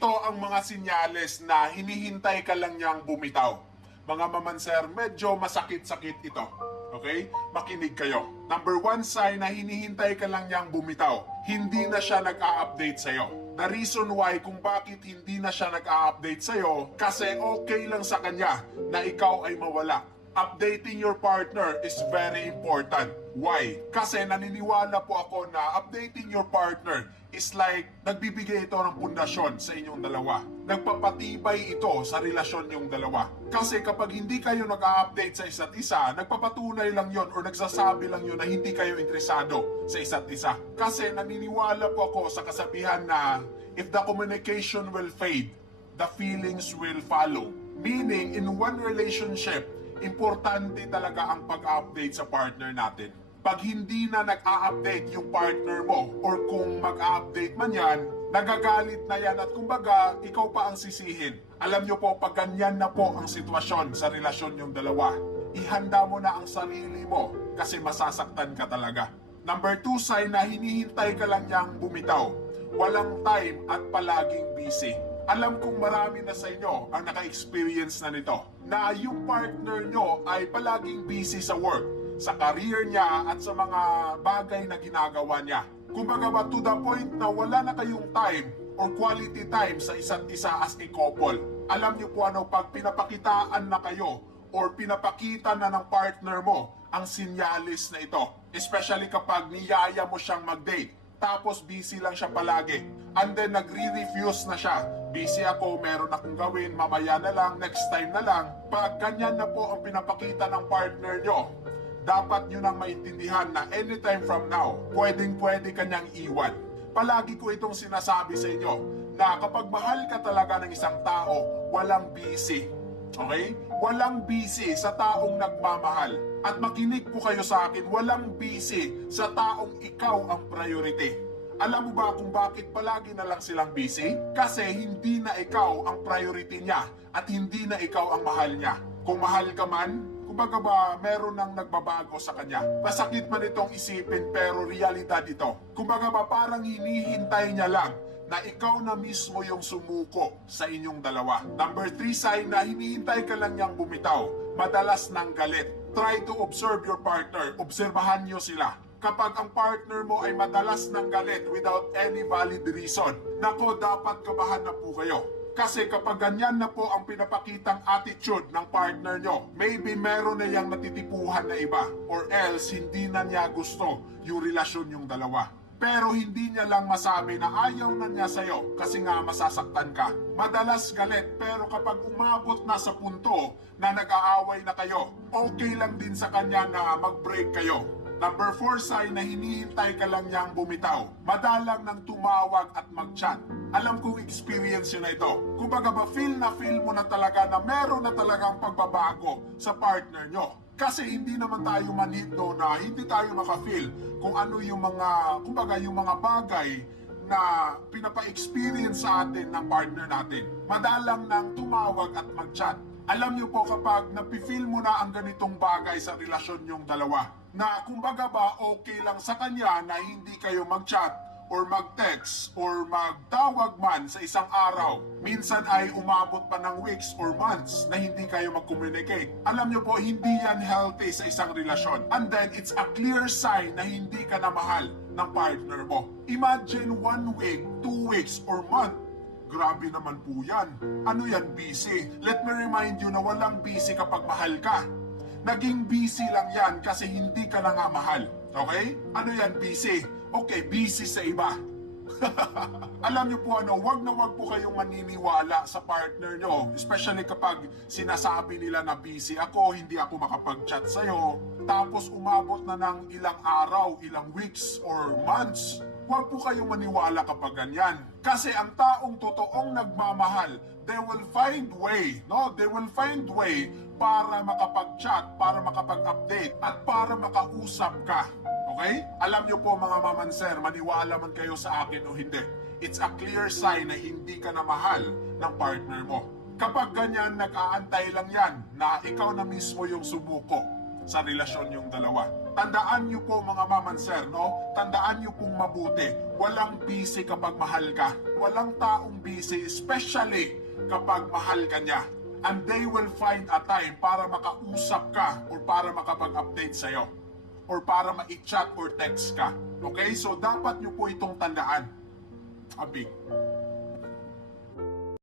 Ito ang mga sinyales na hinihintay ka lang niyang bumitaw. Mga mamanser, medyo masakit-sakit ito. Okay? Makinig kayo. Number 1 sign na hinihintay ka lang niyang bumitaw. Hindi na siya nag-a-update sa'yo. The reason why kung bakit hindi na siya nag-a-update sa'yo, kasi okay lang sa kanya na ikaw ay mawala. Updating your partner is very important. Why? Kasi naniniwala po ako na updating your partner is like nagbibigay ito ng pundasyon sa inyong dalawa. Nagpapatibay ito sa relasyon niyong dalawa. Kasi kapag hindi kayo nag-a-update sa isa't isa, nagpapatunay lang yon or nagsasabi lang yon na hindi kayo interesado sa isa't isa. Kasi naniniwala po ako sa kasabihan na if the communication will fade, the feelings will follow. Meaning, in one relationship, importante talaga ang pag-update sa partner natin. Pag hindi na nag-a-update yung partner mo or kung mag-a-update man yan, nagagalit na yan at kumbaga, ikaw pa ang sisihin. Alam nyo po, pag ganyan na po ang sitwasyon sa relasyon yung dalawa, ihanda mo na ang sarili mo kasi masasaktan ka talaga. Number 2 sign na hinihintay ka lang niyang bumitaw. Walang time at palaging busy. Alam kong marami na sa inyo ang naka-experience na nito, na yung partner nyo ay palaging busy sa work, sa career niya at sa mga bagay na ginagawa niya. Kumbaga ba to the point na wala na kayong time or quality time sa isa't isa as a couple. Alam niyo po ano, pag pinapakitaan na kayo or pinapakita na ng partner mo ang sinyalis na ito, especially kapag niyaya mo siyang mag-date, tapos busy lang siya palagi. And then nagre-refuse na siya. Busy ako, meron akong gawin, mamaya na lang, next time na lang. Pag ganyan na po ang pinapakita ng partner nyo, dapat nyo nang maintindihan na anytime from now, pwedeng-pwede kanyang iwan. Palagi ko itong sinasabi sa inyo na kapag mahal ka talaga ng isang tao, walang busy. Okay? Walang busy sa taong nagmamahal. At makinig po kayo sa akin, walang busy sa taong ikaw ang priority. Alam mo ba kung bakit palagi na lang silang busy? Kasi hindi na ikaw ang priority niya at hindi na ikaw ang mahal niya. Kung mahal ka man, kumbaga ba meron nang nagbabago sa kanya. Masakit man itong isipin pero realidad ito. Kumbaga ba parang hinihintay niya lang na ikaw na mismo yung sumuko sa inyong dalawa. Number 3 sign na hinihintay ka lang niyang bumitaw. Madalas ng galit. Try to observe your partner. Obserbahan niyo sila. Kapag ang partner mo ay madalas ng galit without any valid reason, nako, dapat kabahan na po kayo. Kasi kapag ganyan na po ang pinapakitang attitude ng partner nyo, maybe meron na yang natitipuhan na iba or else hindi na niya gusto yung relasyon yung dalawa. Pero hindi niya lang masabi na ayaw na niya sa'yo kasi nga masasaktan ka. Madalas galit pero kapag umabot na sa punto na nag-aaway na kayo, okay lang din sa kanya na mag-break kayo. Number 4 sign na hinihintay ka lang niyang bumitaw. Madalang nang tumawag at mag-chat. Alam kong experience yun na ito. Kumbaga ba feel mo na talaga na meron na talagang pagbabago sa partner nyo. Kasi hindi naman tayo manhid no na hindi tayo maka-feel kung ano yung mga, kumbaga yung mga bagay na pinapa-experience sa atin ng partner natin. Madalang nang tumawag at mag-chat. Alam niyo po kapag napi-feel mo na ang ganitong bagay sa relasyon yung dalawa, na kumbaga ba okay lang sa kanya na hindi kayo mag-chat or mag-text or magtawag man sa isang araw. Minsan ay umabot pa ng weeks or months na hindi kayo mag-communicate. Alam niyo po, hindi yan healthy sa isang relasyon. And then, it's a clear sign na hindi ka na mahal ng partner mo. Imagine 1 week, 2 weeks, or month. Grabe naman po yan. Ano yan, busy? Let me remind you na walang busy kapag mahal ka. Naging busy lang yan kasi hindi ka na nga mahal. Okay? Ano yan, busy? Okay, busy sa iba. Alam niyo po ano, wag na wag po kayong maniniwala sa partner nyo. Especially kapag sinasabi nila na busy ako, hindi ako makapag-chat sa'yo. Tapos umabot na ng ilang araw, ilang weeks or months. Huwag po kayong maniwala kapag ganyan. Kasi ang taong totoong nagmamahal, they will find way, no? They will find way para makapag-chat, para makapag-update, at para makausap ka. Okay? Alam niyo po mga mamanser, maniwala man kayo sa akin o hindi, it's a clear sign na hindi ka na mahal ng partner mo. Kapag ganyan, nag-aantay lang yan na ikaw na mismo yung sumuko sa relasyon yung dalawa. Tandaan nyo po mga ma'am and sir, no? Tandaan nyo pong mabuti. Walang busy kapag mahal ka. Walang taong busy, especially kapag mahal ka niya. And they will find a time para makausap ka or para makapag-update sa'yo or para ma-chat or text ka. Okay? So dapat nyo po itong tandaan. Abig.